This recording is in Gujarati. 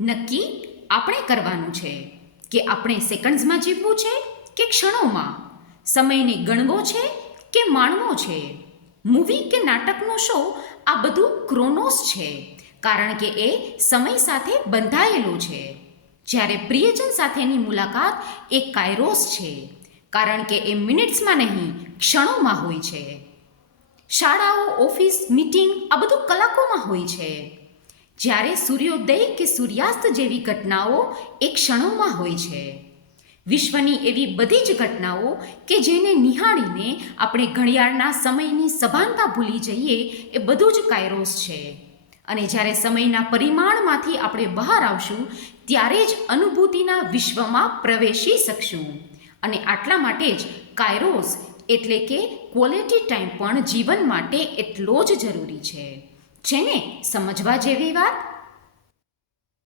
નક્કી આપણે કરવાનું છે કે આપણે સેકન્ડ્સમાં જીવવું છે કે ક્ષણોમાં, સમયને ગણવો છે કે માણવો છે. મૂવી કે નાટકનો શો આ બધું ક્રોનોસ છે, કારણ કે એ સમય સાથે બંધાયેલો છે. જ્યારે પ્રિયજન સાથેની મુલાકાત એ કાયરોસ છે, કારણ કે એ મિનિટ્સમાં નહીં ક્ષણોમાં હોય છે. શાળાઓ, ઓફિસ, મીટિંગ આ બધું કલાકોમાં હોય છે. જ્યારે સૂર્યોદય કે સૂર્યાસ્ત જેવી ઘટનાઓ એ ક્ષણોમાં હોય છે. વિશ્વની એવી બધી જ ઘટનાઓ કે જેને નિહાળીને આપણે ઘડિયાળના સમયની સભાનતા ભૂલી જઈએ એ બધું જ કાયરોસ છે. અને જ્યારે સમયના પરિમાણમાંથી આપણે બહાર આવશું ત્યારે જ અનુભૂતિના વિશ્વમાં પ્રવેશી શકશું. અને આટલા માટે જ કાયરોસ એટલે કે ક્વોલિટી ટાઈમ પણ જીવન માટે એટલો જ જરૂરી છે ને સમજવા જેવી વાત.